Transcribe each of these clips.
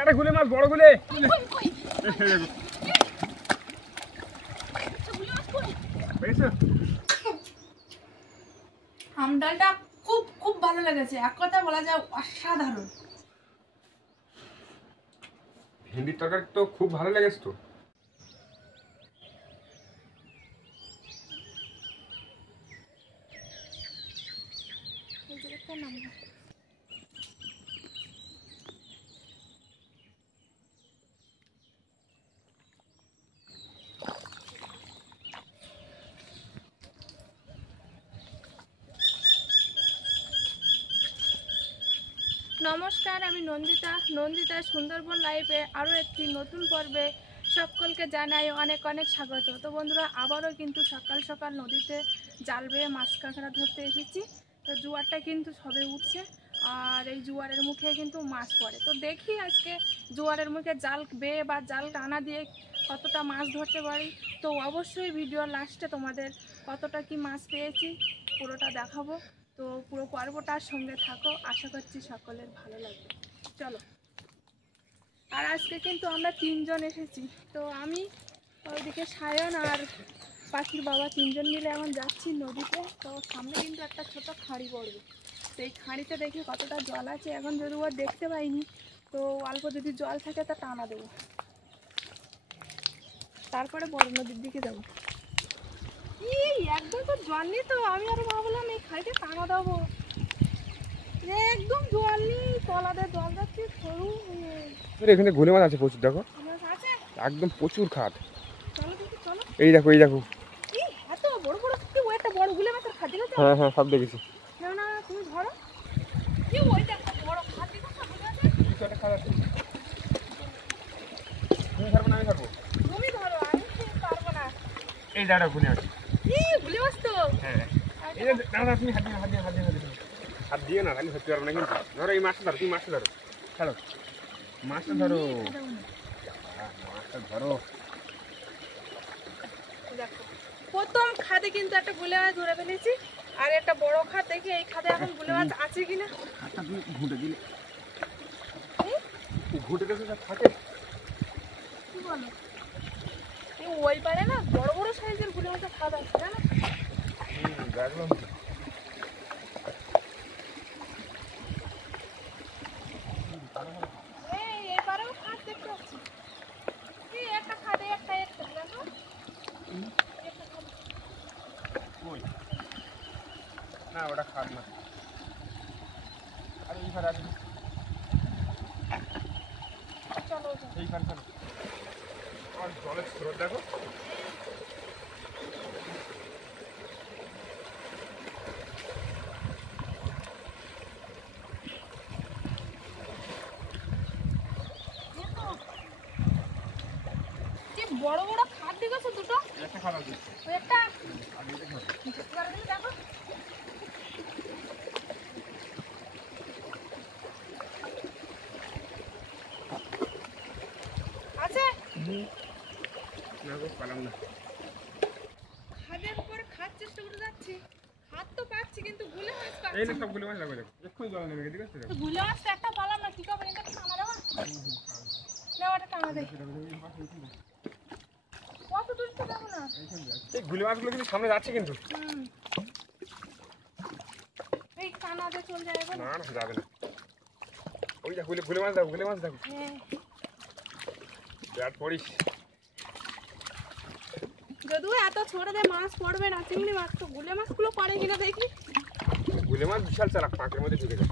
একটা গুলে মাছ, বড় গুলে। আমডালটা খুব খুব ভালো লেগেছে, এক কথা বলা যায় অসাধারণ। ভেন্ডির তরকারি তো খুব ভালো লেগেছে তো। নমস্কার, আমি নন্দিতা সুন্দরবন লাইভে আরও একটি নতুন পর্বে সকলকে জানাই অনেক অনেক স্বাগত। তো বন্ধুরা, আবারও কিন্তু সকাল সকাল নদীতে জাল বেয়ে মাছ কাঁকড়া ধরতে এসেছি। তো জোয়ারটা কিন্তু সবে উঠছে, আর এই জোয়ারের মুখে কিন্তু মাছ পড়ে। তো দেখি আজকে জোয়ারের মুখে জাল বেয়ে বা জাল টানা দিয়ে কতটা মাছ ধরতে পারি। তো অবশ্যই ভিডিওর লাস্টে তোমাদের কতটা কি মাছ পেয়েছি পুরোটা দেখাবো। তো পুরো পর্বটার সঙ্গে থাকো, আশা করছি সকলের ভালো লাগবে। চলো। আর আজকে কিন্তু আমরা 3 জন এসেছি। তো আমি, ওইদিকে সায়ন আর পাখির বাবা 3 জন মিলে এখন যাচ্ছি নদীতে। তো সামনে কিন্তু একটা ছোট খাঁড়ি পড়বে, সেই খাঁড়িতে দেখি কতটা জল আছে। এখন যদি ও দেখতে পাইনি, তো অল্প যদি জল থাকে তা টানা দেবো, তারপরে বড় নদীর দিকে যাবো। একদম তো জল নেই, তো আমি আরো ভাবলাম এই খাঁড়িতে টানা দেবো। একদম জল নেই, তলাতে জল যাচ্ছে সরু। এখানে গুলে মাছ আছে প্রচুর, দেখো আছে একদম প্রচুর খাট। চলো দেখি, চলো। এই দেখো, এই দেখো। এত বড় বড় কি, ও একটা বড় গুলে মাছের খাদ্য গেছে। হ্যাঁ হ্যাঁ, সব দেখেছি। না না, তুমি ধরো। কি ওই দেখো বড় খাদ্য গেছে, বুঝে আছে। একটা খাট আছে। তুমি ধরবো না, আমি ধরবো। তুমি ধরো, আমি পারবো না। এই দাঁড়া গুলে আছে। কি গুলে মাছ তো। হ্যাঁ, এই যে দাঁড়া, তুমি হাত দিয়ে না, আমি ধরতে পারবো না কিন্তু। ধরো এই মাছটা ধরো, তুমি মাছটা ধরো, ছাড়ো মাছটা ধরো, মাছটা ধরো। দেখো, প্রথম খাদে কিন্তু একটা গুলে মাছ ধরে ফেলেছি, আর একটা বড় খাদ। দেখি এই খাদে এখন গুলে মাছ আছে কিনা। একটা তুমি ঘুঁটে দিলে, ঘুঁটে দিলে সব থাকে। কি বলো, ওই পারে না বড় বড় সাইজের গুলে মাছের খাদ আছে, জানো? দেখলাম। এবারেও খাদ দেখতে পাচ্ছি। একটা খাদে একটা একটা দেখো। না, ওটা খাদ না। আরে এই খাদ আছে, চলো এই খাদ চলো। আর জলের স্রোত দেখো। কি বড় বড় খাদ দেখেছো দুটো? একটা খাদ আছে, ওই একটা দেখো। আছে না গো, পেলাম না। খাদের উপর খাদ চেষ্টা করে যাচ্ছি, খাদ তো পাচ্ছি কিন্তু গুলে মাছ পাচ্ছি। এই না, সব গুলো মাছ লাগবে, দেখো এক্ষুনি জল নেমে গেছে, ঠিক আছে? তো গুলে মাছটা একটা পালাম না, কি করবো? এটা টানা দেওয়া, নেওয়াটা টানা দেয়। কত দূর তো যাবো না। এই গুলি মাছগুলো কিন্তু সামনে যাচ্ছে কিন্তু। এই টানা দিয়ে চলে যাবে না না, যাবে না। ওই দেখো, গুলি মাছ দেখো, গুলি মাছ দেখো। হ্যাঁ, বিরাট পড়িস। যদিও এত ছোট দিয়ে মাছ পড়বে না, চিংড়ি মাছ। তো গুলে মাছগুলো পড়ে কিনা দেখি। গুলি মাছ বিশাল চালাক, পাঁকের মধ্যে ঢুকে যায়।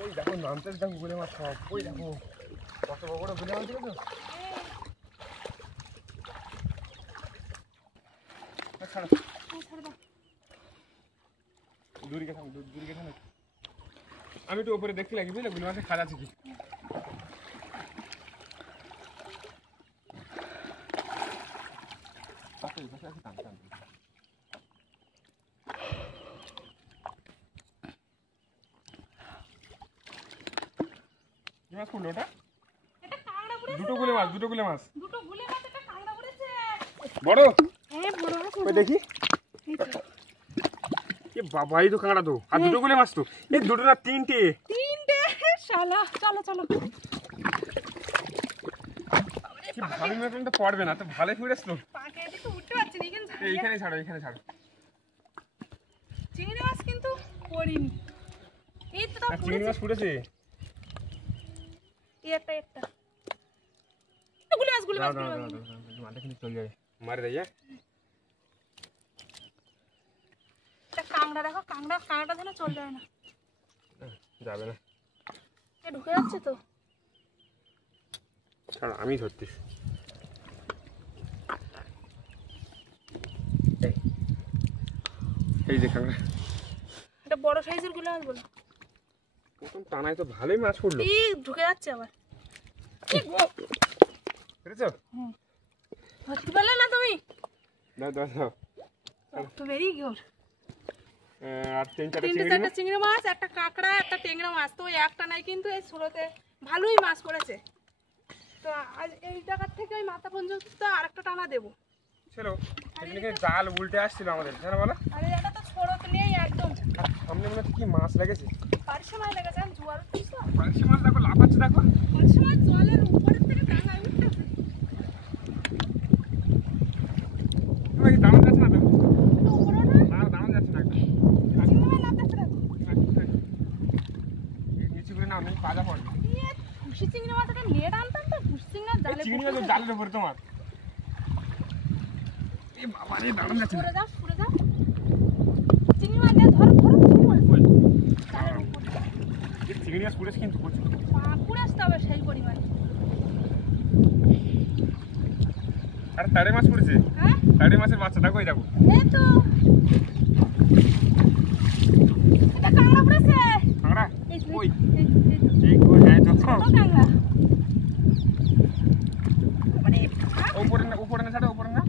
ওই দেখো নামতে দেখো গুলি মাছ সব। ওই দেখো কত বড় বড় গুলি মাছ দেখো। ছাড়ো, দূরে গেছে, দূরে গেছে। আমি একটু উপরে দেখতে লাগি, বুঝলে গুলি মাছের খাদ আছে কি। কি মাছ পড়লো ওটা? এটা কাঁকড়া পড়েছে। দুটো গুলে মাছ, দুটো গুলে মাছ। দুটো গুলে মাছ, একটা কাঁকড়া পড়েছে। বড় হ্যাঁ বড় মাছ ওই দেখি এ বাবা এই তো কাঁকড়া তো আর দুটো গুলো মাছ তো এই দুটো না তিনটে শালা চলো চলো কি ভালো মতন তো পড়বে না তো ভালোই ফুটেছিল পাকে এদিকে উঠতে পারছি না এইখানে ছাড়ো এইখানে ছাড়ো চিংড়ি মাছ কিন্তু পড়িনি এই তো চিংড়ি মাছ ফুটেছে একটা গুলি মাছ মাঠে কিন্তু চলে যাবে মারে দেয় কাঁকড়া দেখো কাঁকড়া যেন চলে যায় না যাবে না এ ঢুকে যাচ্ছে তো ছাড়ো আমি ধরতেছি এই যে কাঁকড়া এটা বড় সাইজের গুলো মাছ বলো প্রথম টানায় তো ভালোই মাছ পড়লো এই ঢুকে যাচ্ছে আবার বুঝেছো ধরতে পারলে না তুমি দাও দাও দাও তো ভেরি গুড আর তিনটা চিংড়ি মাছ একটা কাঁকড়া একটা ট্যাংরা মাছ তো একটা নাই কিন্তু এই ছোটতে ভালোই মাছ পড়েছে তো আজ এই জায়গার থেকে ওই মাথা পর্যন্ত আর একটা টানা দেবো ছিল সেদিনকে জাল উল্টে আসছিল আমাদের জানো বলো আরে এটা তো ছোটতে নেই একদম সামনে মনে হচ্ছে কি মাছ লেগেছে পার্শে মাছ লেগেছে আমি জোয়ার উঠছিস তো পার্শে মাছ দেখো লাফাচ্ছে দেখো পার্শে মাছ জলের উপরের থেকে টাঙায় উঠতেছে তোমার কি দাম যাচ্ছে না তো তো উপরে না দাম যাচ্ছে না চিংড়ি মাছ লাভ দেখতে দেখো নিচে করে নাও নেই পাজা পড়ে খুশি চিংড়ি মাছ একটা নেট আনতাম তো খুশি চিংড়ি মাছ জালে চিংড়ি মাছ জালের উপরে তোমার এই বাবা রে দাম যাচ্ছে না সরে যাও চিংড়ি মাছ নিয়ে ধরো জালের উপরে এই চিংড়ি মাছ পুড়েছে কিন্তু প্রচুর পুড়ে আসতে হবে সেই পরিমাণে আর তাড়ে মাছ পড়েছে হ্যাঁ তাড়ে মাছের বাচ্চা দেখো এই দেখো এই তো এটা কাঁকড়া পড়েছে কাঁকড়া এই ওই এই এই কই যায় তো ছোট কাঁকড়া মানে উপরে না ছাড়ো উপরে না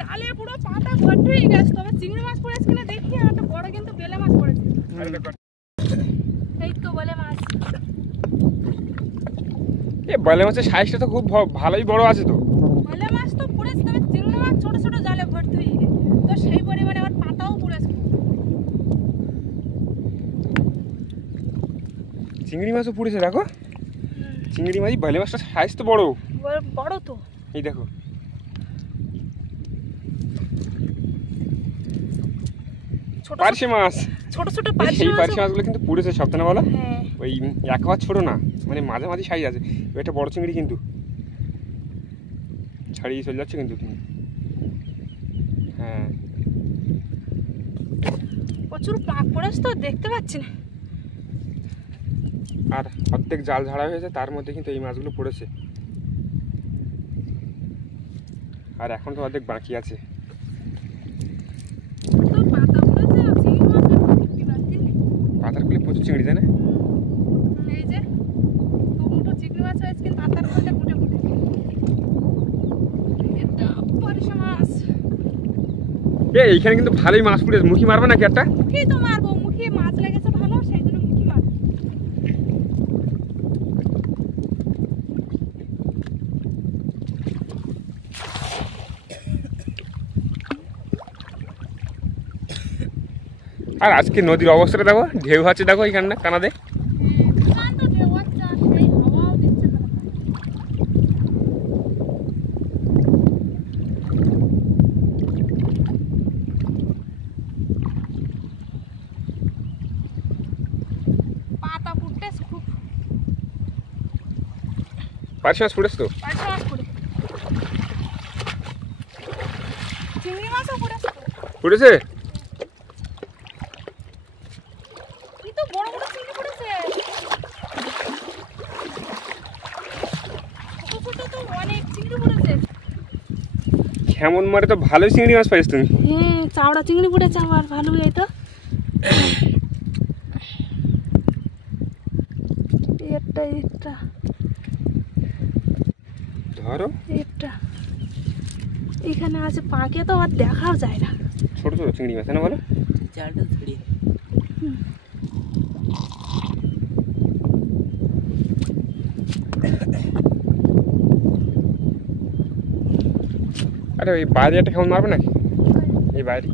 জালে পুরো পাতা ভর্তি হয়ে গেছে তবে চিংড়ি মাছ পড়েছে কিনা দেখি আর একটা বড় কিন্তু বেলে মাছ পড়েছে এই তো বেলে মাছ এই বেলে মাছের সাইজটা তো খুব ভালোই বড় আছে তো বেলে মাছ তো পড়েছে তবে চিংড়ি মাছ ছোট ছোট জালে ভর্তি হয়ে গেছে তো সেই পরিমাণে আবার পাতাও পড়েছে চিংড়ি মাছও পুড়েছে দেখো চিংড়ি মাছ বেলে মাছটা সাইজ তো বড় বড় তো এই দেখো ছোট পার্শে মাছ ছোট ছোট সেই পার্শে মাছগুলো কিন্তু পুড়েছে সপ্তাহ না বলো হ্যাঁ ওই একবার ছোট না মানে মাঝামাঝি সাইজ আছে এটা বড় চিংড়ি কিন্তু ছাড়িয়ে চলে যাচ্ছে কিন্তু তুমি হ্যাঁ প্রচুর পাক পড়েছে তো দেখতে পাচ্ছি না আর অর্ধেক জাল ঝাড়া হয়েছে তার মধ্যে কিন্তু এই মাছগুলো পড়েছে আর এখন তো অর্ধেক বাকি আছে তো পাতা পড়েছে আর চিংড়ি মাছের ভর্তি বাকি পাতার কুলে প্রচুর চিংড়ি তাই না এই যে দু মুঠো চিংড়ি মাছ হয়েছে কিন্তু পাতার মধ্যে ফুটে ফুটে এটা পার্শে মাছ এইখানে কিন্তু ভালোই মাছ পড়েছে মুখি মারবে নাকি একটা মুখি তো মারবো মুখে মাছ লেগেছে ভালো সেই জন্য মুখি মারবো আর আজকে নদীর অবস্থাটা দেখো ঢেউ আছে দেখো এখানটা কানাদে তো দেওয়াচ্ছা সেই হাওয়াও দিচ্ছে পাতা ফুটতে খুব পার্শে মাছ পড়েছে তো পার্শে মাছ পড়ে চিংড়ি মাছও পড়েছে পড়েছে এই তো বড় বড় চিংড়ি পড়েছে ছোট ছোট তো অনেক চিংড়ি পড়েছে কেমন মারে তো ভালোই চিংড়ি মাছ পাইছ তুমি হ্যাঁ চাওড়া চিংড়ি পড়েছে আমার ভালো এই তো এটা ধরো এটা এখানে আছে পাকে তো আর দেখাও যায় না ছোট ছোট চিংড়ি মাছ না বলো চালটা ছড়িয়ে আরে ওই বাইরে একটা কেমন মারবে নাকি? এই বাইরে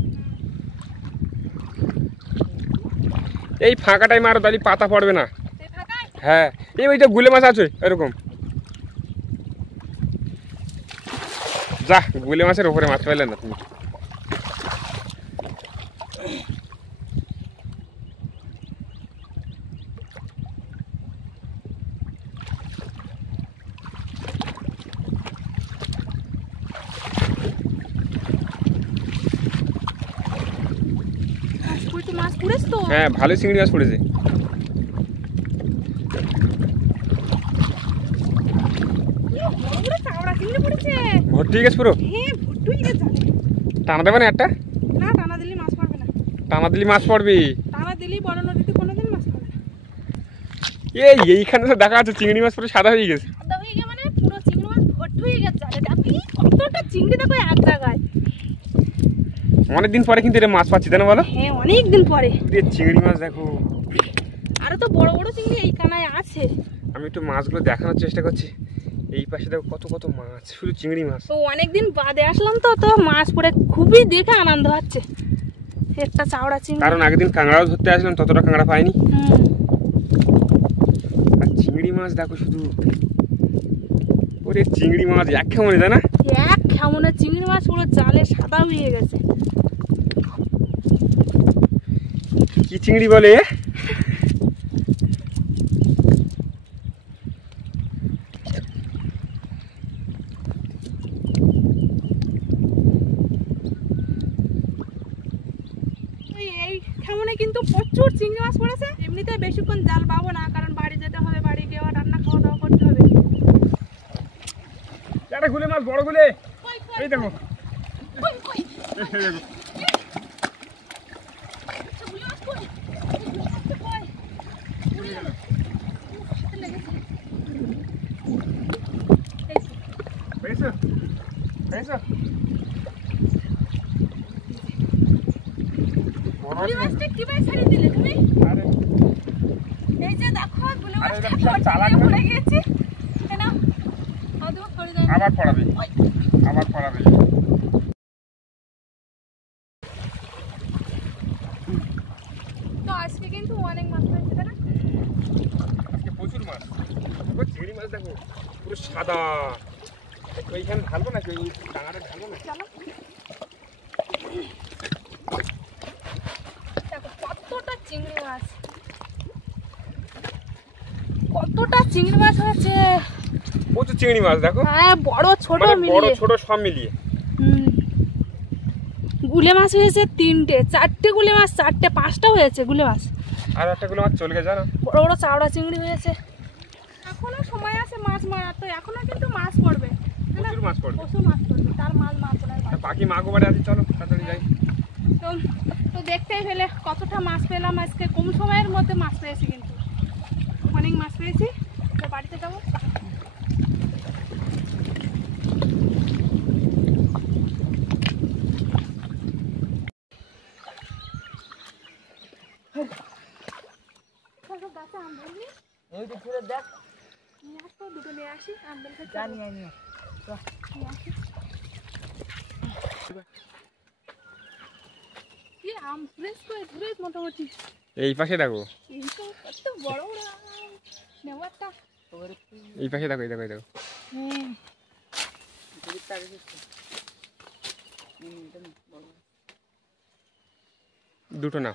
এই ফাঁকাটাই মারো, তাহলে পাতা পড়বে না। হ্যাঁ এই ওইটা গুলে মাছ আছে এরকম, যা গুলে মাছের উপরে মাছ পাইলে না তুমি। হ্যাঁ ভালোই চিংড়ি মাছ পড়েছে। ভর্তি হয়ে গেছে পুরো? টানা দেবে না একটা? টানা দিলে মাছ পড়বে না। টানা দিলে মাছ পড়বে? টানা দিলেই বড় নদীতে কোনোদিন মাছ পড়বে না। এইখানে তো দেখা যাচ্ছে চিংড়ি মাছ পুরো সাদা হয়ে গেছে। সাদা হয়ে গেছে মানে পুরো চিংড়ি মাছ ভর্তি হয়ে গেছে। আপনি কতটা চিংড়ি দেখো এক জায়গায়। অনেকদিন পরে কিন্তু এটা মাছ পাচ্ছি, তাই না বলো? হ্যাঁ অনেকদিন পরে। চিংড়ি মাছ দেখো, আরো তো বড় বড় চিংড়ি এই কানায় আছে। আমি একটু মাছগুলো দেখানোর চেষ্টা করছি। এই পাশে দেখো কত কত মাছ, শুধু চিংড়ি মাছ। তো অনেকদিন বাদে আসলাম তো, তো মাছ পড়ে খুবই দেখে আনন্দ হচ্ছে। একটা চাওড়া চিংড়ি, কারণ আগের দিন কাঁকড়াও ধরতে আসলাম, ততটা কাঁকড়া পাইনি। আর চিংড়ি মাছ দেখো শুধু, ওরে চিংড়ি মাছ এক কেমন, তাই না? এক কেমনের চিংড়ি মাছ পুরো জালে সাদা হয়ে গেছে। কি চিংড়ি বলে? এই কেমনে কিন্তু প্রচুর চিংড়ি মাছ পড়েছে। এমনিতে বেশিক্ষণ জাল পাবো না, কারণ বাড়ি যেতে হবে, বাড়ি গিয়ে রান্না খাওয়া দাওয়া করতে হবে। একটা গুলে মাছ, বড় গুলে, এই দেখো। আবার পড়াবে, আবার পড়াবে। তো আজকে কিন্তু অনেক মাছ পেয়েছে, তাই না? আজকে প্রচুর মাছ। দেখো চিংড়ি মাছ দেখো পুরো সাদা। ওইখানে ঢালবো নাকি? ওই ডাঙাটা ঢালবো না? চলো দেখো কতটা চিংড়ি মাছ, কতটা চিংড়ি মাছ হয়েছে। প্রচুর চিংড়ি মাছ দেখো। হ্যাঁ বড় ছোট মিলিয়ে, বড় ছোট সব মিলিয়ে। গুলে মাছ হয়েছে 3টে, 4টে গুলে মাছ, 4টে 5টা হয়েছে গুলে মাছ। আর একটা গুলো মাছ চলে গেছে, জানো? বড় বড় চাওড়া চিংড়ি হয়েছে। এখনো সময় আছে মাছ মারার, তো এখনো কিন্তু মাছ পড়বে, প্রচুর মাছ পড়বে, প্রচুর মাছ পড়বে। তার মাছ মাছ পড়ার বাকি মাগো বাড়ি আছে, চলো তাড়াতাড়ি যাই। তো দেখতেই পেলে কতটা মাছ পেলাম আজকে। কম সময়ের মধ্যে মাছ পেয়েছি, কিন্তু অনেক মাছ পেয়েছি। তো বাড়িতে যাবো। গাছে আম ধরলি? ওই তো ঘুরে দেখ, নিয়ে আসবো, দুটো নিয়ে আসি। আমবেল খেতে জানি আমি নিয়ে আসি। কি আম ফ্রেশ করে ধরে মোটামুটি। এই পাশে দেখো, এই তো কত বড় বড় আম। নেবো একটা? এই পাশে দেখো, এই দেখো, এই দেখো। হ্যাঁ দুটো না।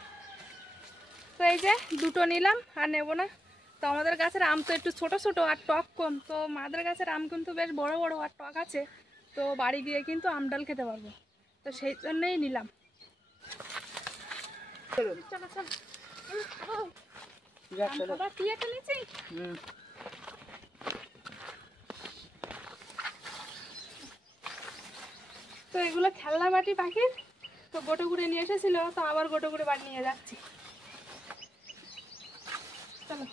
তো এই যে দুটো নিলাম, আর নেবো না। তো আমাদের গাছের আম তো একটু ছোট ছোট আর টক কম, তো মাদের গাছের আম কিন্তু বেশ বড় বড় আর টক আছে। তো বাড়ি গিয়ে কিন্তু আম ডাল খেতে পারবো, তো সেই জন্যই নিলাম। চলো চলো কি একটা নিচ্ছি। তো এগুলো খেলনা বাটি পাখির, তো গোটো করে নিয়ে এসেছিল, তো আবার গোটো করে বাড়ি নিয়ে যাচ্ছি। চলো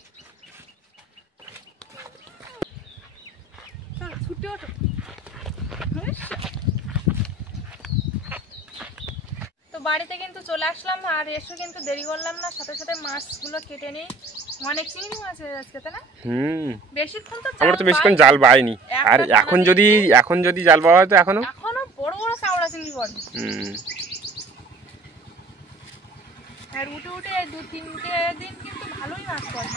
চলো ছুটে ওঠো। তো বাড়িতে কিন্তু চলে আসলাম, আর এসে কিন্তু দেরি করলাম না, সাথে সাথে মাছগুলো কেটে নিই। অনেক চিংড়ি মাছ হয়ে যাচ্ছে, তাই না? বেশিক্ষণ তো আমরা তো বেশিক্ষণ জাল বাইনি। আর এখন যদি জাল পাওয়া হয় তো এখনো বড় বড় চিংড়ি পড়বে। আর উঠে উঠে 2-3টে দিন কিন্তু ভালোই মাছ পড়ে।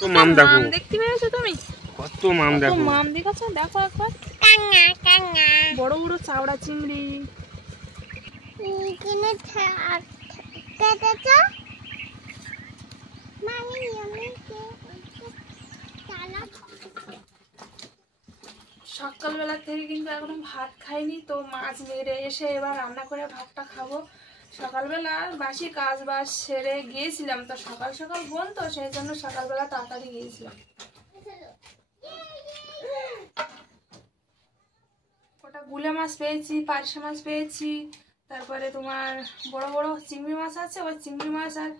তো মাম দেখো, মাম দেখতে পেয়েছো তুমি? কত মাম দেখো, কত মাম দেখাচ্ছ, দেখো একবার। বড় বড় চাওড়া চিংড়ি। সকালবেলা থেকে কিন্তু এখনো ভাত খাইনি, তো মাছ মেরে এসে এবার রান্না করে ভাতটা খাবো। সকালবেলা বাসি কাজ বাজ সেরে গিয়েছিলাম, তো সকাল সকাল বোন, তো সেই জন্য সকালবেলা তাড়াতাড়ি গিয়েছিলাম। ওটা গুলে মাছ পেয়েছি, পার্শে মাছ পেয়েছি, তারপরে তোমার বড় বড় চিংড়ি মাছ আছে, ওই চিংড়ি মাছ আর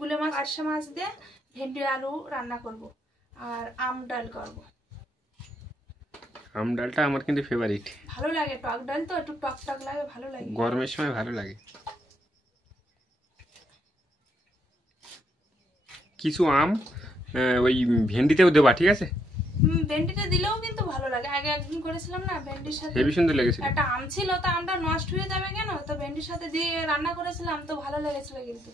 গুলে মাছ পার্শে মাছ দিয়ে ভেন্ডি আলু রান্না করব আর আম ডাল করব। আম ডালটা আমার কিন্তু ফেভারিট, ভালো লাগে, টক ডাল তো একটু টক টক লাগে, ভালো লাগে, গরমের সময় ভালো লাগে। কিছু আম ওই ভেন্ডিতেও দেবা, ঠিক আছে? ভেন্ডিটা দিলেও কিন্তু ভালো লাগে। আগে একদিন করেছিলাম না ভেন্ডির সাথে, হেবি সুন্দর লেগেছিল। একটা আম ছিল, তো আমটা নষ্ট হয়ে যাবে কেন, তো ভেন্ডির সাথে দিয়ে রান্না করেছিলাম, তো ভালো লেগেছিল। কিন্তু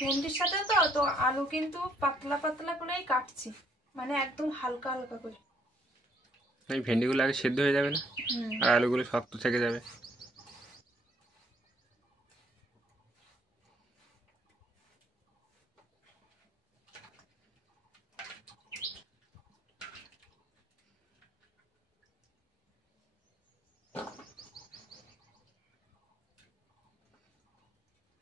ভেন্ডির সাথে তো আলু কিন্তু পাতলা পাতলা করেই কাটছি, মানে একদম হালকা হালকা করে। এই ভেন্ডিগুলো আগে সেদ্ধ হয়ে যাবে না, আর আলুগুলো শক্ত থেকে যাবে।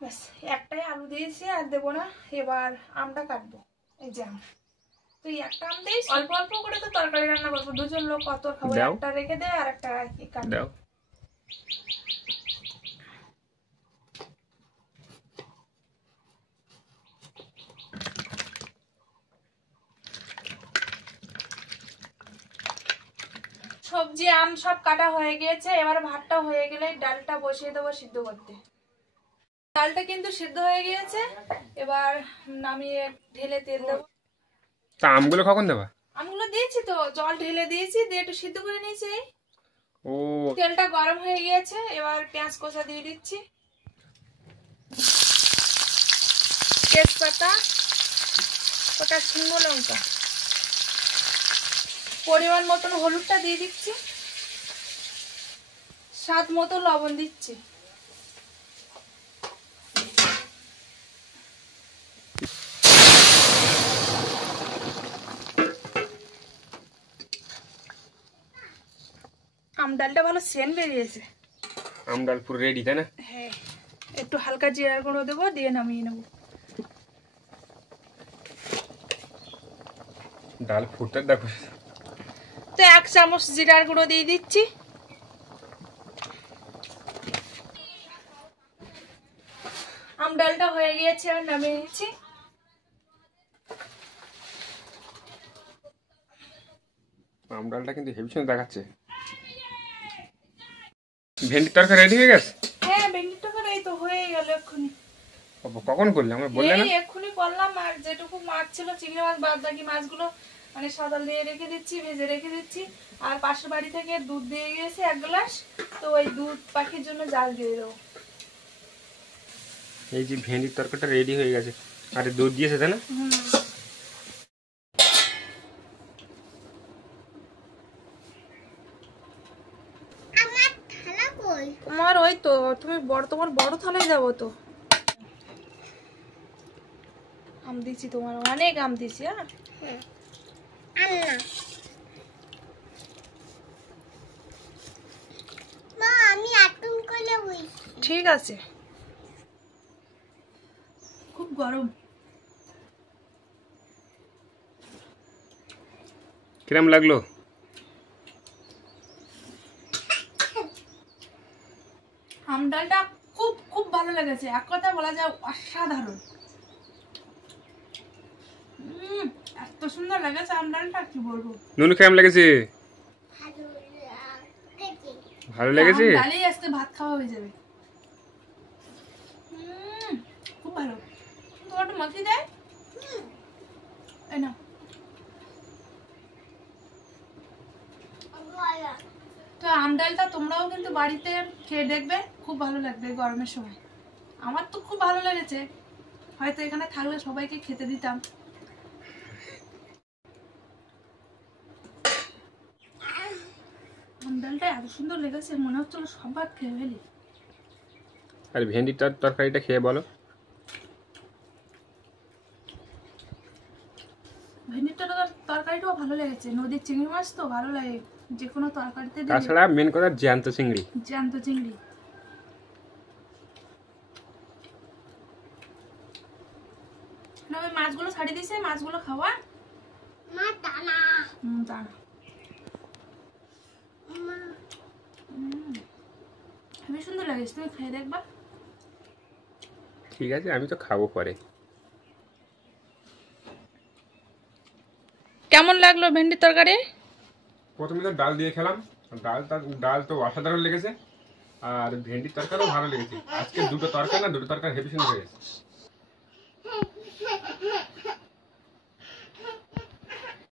ব্যাস, একটাই আলু দিয়েছি, আর দেবো না। এবার আমটা কাটবো, এই যে আম, তো এই একটা আম দিয়েছি, অল্প অল্প করে তো তরকারি রান্না করবো, দুজন লোক কত খাবো, একটা রেখে দে আর একটা কাটবো। সবজি আম সব কাটা হয়ে গিয়েছে, এবার ভাতটা হয়ে গেলে ডালটা বসিয়ে দেবো সিদ্ধ করতে। ডালটা কিন্তু সিদ্ধ হয়ে গিয়েছে, এবার নামিয়ে ঢেলে তেল দেবো। তা আমগুলো কখন দেবা? আমগুলো দিয়েছি তো, জল ঢেলে দিয়েছি, দিয়ে একটু সিদ্ধ করে নিয়েছি। ও, তেলটা গরম হয়ে গিয়েছে, এবার পেঁয়াজ কষা দিয়ে দিচ্ছি, তেজপাতা, ওটা শুকনো লঙ্কা, পরিমাণ মতন হলুদটা দিয়ে দিচ্ছি, স্বাদ মতো লবণ দিচ্ছি। আম ডালটা ভালো সেন্ট বেরিয়েছে। আম ডাল পুরো রেডি, তাই না? হ্যাঁ, একটু হালকা জিরার গুঁড়ো দেবো, দিয়ে নামিয়ে নেবো। ডাল ফুটতে দেখো, তো 1 চামচ জিরার গুঁড়ো দিয়ে দিচ্ছি। আম ডালটা হয়ে গিয়েছে, আর নামিয়ে নিচ্ছি। আম ডালটা কিন্তু হেভি সুন্দর দেখাচ্ছে। ভেন্ডির তরকারি রেডি হয়ে গেছে? হ্যাঁ, ভেন্ডির তরকারি এই তো হয়ে গেল এক্ষুনি। কখন করলে আমাকে বললে না? এই এক্ষুনি করলাম, আর যেটুকু মাছ ছিল চিংড়ি মাছ, বাদ বাকি মাছগুলো মানে সাদা দিয়ে রেখে দিচ্ছি, ভেজে রেখে দিচ্ছি। আর পাশের বাড়ি থেকে দুধ দিয়ে গিয়েছে 1 গ্লাস, তো ওই দুধ পাখির জন্য জাল দিয়ে দেবো। এই যে ভেন্ডির তরকারিটা রেডি হয়ে গেছে, আরে দুধ দিয়েছে, তাই না? আমার ওই তো, তুমি তোমার বড় থালায় যাবো তো। আম দিচ্ছি, তোমার অনেক আম দিচ্ছি। ঠিক আছে, খুব গরম। কিরম লাগলো? আম ডালটা খুব খুব ভালো লেগেছে, এক কথা বলা যায় অসাধারণ। এত সুন্দর লেগেছে আম ডালটা, কি বলবো। নুনু কেমন লেগেছে? ভালো লেগেছে। ডালেই আজকে ভাত খাওয়া হয়ে যাবে। খুব ভালো। তোমার একটু মাখি দেয়, এই নাও। ডালটা তোমরাও কিন্তু বাড়িতে খেয়ে দেখবে, খুব ভালো লাগবে গরমের সময়। আমার তো খুব ভালো লেগেছে, হয়তো এখানে থাকলে সবাইকে খেতে দিতাম। ডালটা এত সুন্দর লেগেছে, মনে হচ্ছিল সব ভাত খেয়ে ফেলি। আর ভেন্ডিটার তরকারিটা খেয়ে বলো। ভেন্ডির তরকারিটাও ভালো লেগেছে, নদীর চিংড়ি মাছ তো ভালো লাগে যে কোনো তরকারিতে দিলে। তাছাড়া মেন কথা জ্যান্ত চিংড়ি। জ্যান্ত চিংড়ি। না ওই মাছগুলো ছাড়িয়ে দিয়েছে, মাছগুলো খাওয়া। দানা খুবই সুন্দর লাগে, তুমি খেয়ে দেখবা। ঠিক আছে, আমি তো খাবো পরে। কেমন লাগলো ভেন্ডির তরকারি? প্রথমে তো ডাল দিয়ে খেলাম, ডাল তো অসাধারণ লেগেছে, আর ভেন্ডির তরকারিও ভালো লেগেছে। আজকে দুটো তরকারি হেভি সুন্দর হয়ে গেছে।